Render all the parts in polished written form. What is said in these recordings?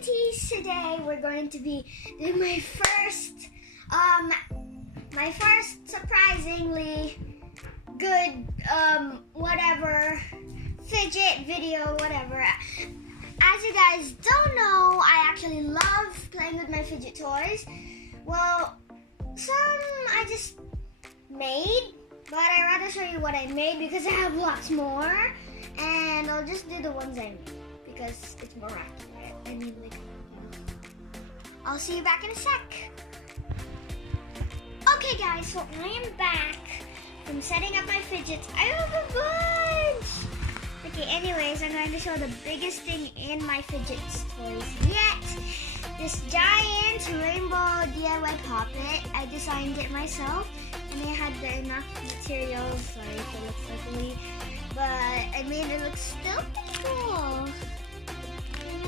Tees. Today we're going to be doing my first surprisingly good whatever fidget video, whatever. As you guys don't know, I actually love playing with my fidget toys. Well, some I just made, but I'd rather show you what I made because I have lots more, and I'll just do the ones I made because it's more accurate. I mean, like, I'll see you back in a sec. Okay guys, so I am back from setting up my fidgets. I have a bunch! Okay, anyways, I'm going to show the biggest thing in my fidget toys yet. This giant rainbow DIY puppet. I designed it myself, and it had enough materials. Sorry if it looks ugly, but I mean, it looks still pretty cool.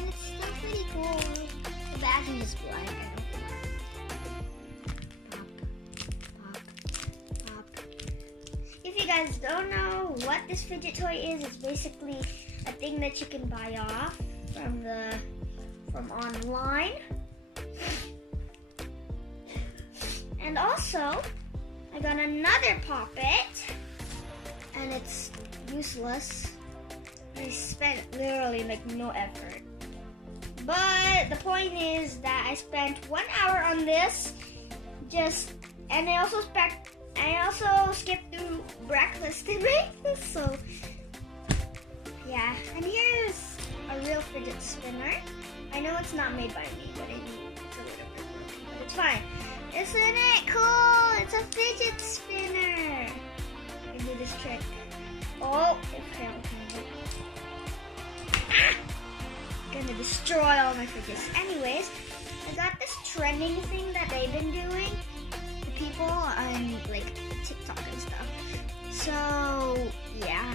It's still pretty cool. The bag is just black. If you guys don't know what this fidget toy is, it's basically a thing that you can buy off from online. And also, I got another puppet, and it's useless. I spent literally like no effort. But the point is that I spent 1 hour on this, and I also skipped through breakfast to make this, so yeah. And here's a real fidget spinner. I know it's not made by me, but it's a little bit broken, but it's fine. Isn't it cool? It's a fidget spinner. I can do this trick. Oh, it failed. Ah! Gonna destroy all my fidgets. Anyways, I got this trending thing that they've been doing. People on like TikTok and stuff. So yeah,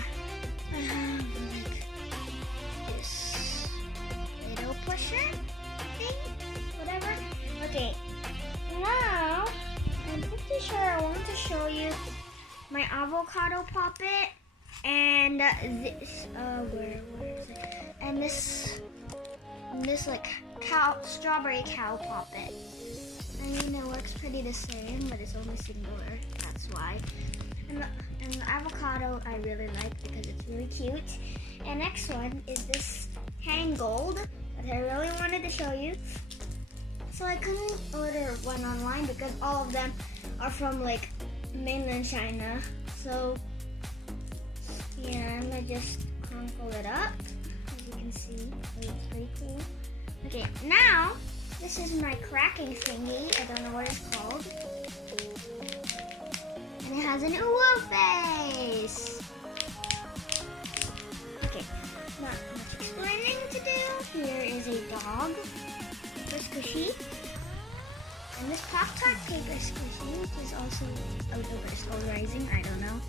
I have like this little pusher thing, whatever. Okay, now I'm pretty sure I want to show you my avocado puppet and this. Where is it? And this like strawberry cow puppet. I mean, it works pretty the same, but it's only singular, that's why. And the avocado I really like because it's really cute. And next one is this hang gold that I really wanted to show you. So I couldn't order one online because all of them are from like mainland China. So yeah, I'm gonna just crinkle it up. As you can see, it's pretty cool. Okay, now this is my cracking thingy. I don't know what it's called. And it has an ooh face. Okay, not much explaining to do. Here is a dog, paper squishy. And this Pop-Tart paper squishy, which is also still rising, I don't know.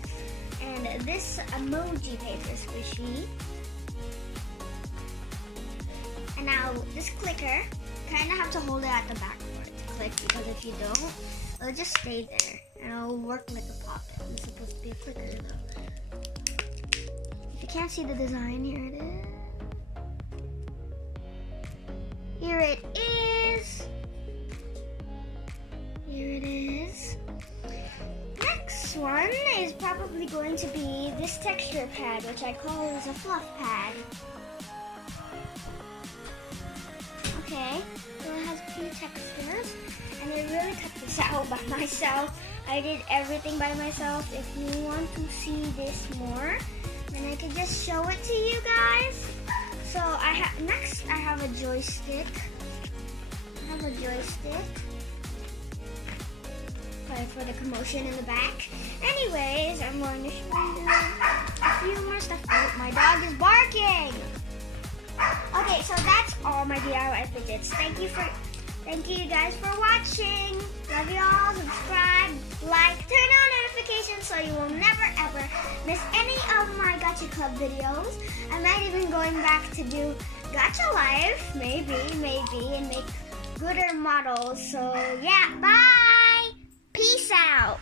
And this emoji paper squishy. And now this clicker. Kind of have to hold it at the back for it to click, because if you don't, it'll just stay there and it'll work like a puppet. It's supposed to be a clicker though. If you can't see the design, here it is. Here it is. Here it is. Next one is probably going to be this texture pad, which I call as a fluff pad. Okay, so it has a few textures, and I really cut this out by myself. I did everything by myself. If you want to see this more, then I can just show it to you guys. So next I have a joystick. Sorry for the commotion in the back. Anyways, I'm going to show you a few more stuff. Oh, my dog is barking. Okay, so that's all my DIY fidgets. Thank you guys for watching. Love you all. Subscribe, like, turn on notifications so you will never ever miss any of my Gacha Club videos. I might even going back to do Gacha Life, maybe, and make gooder models. So yeah, bye. Peace out.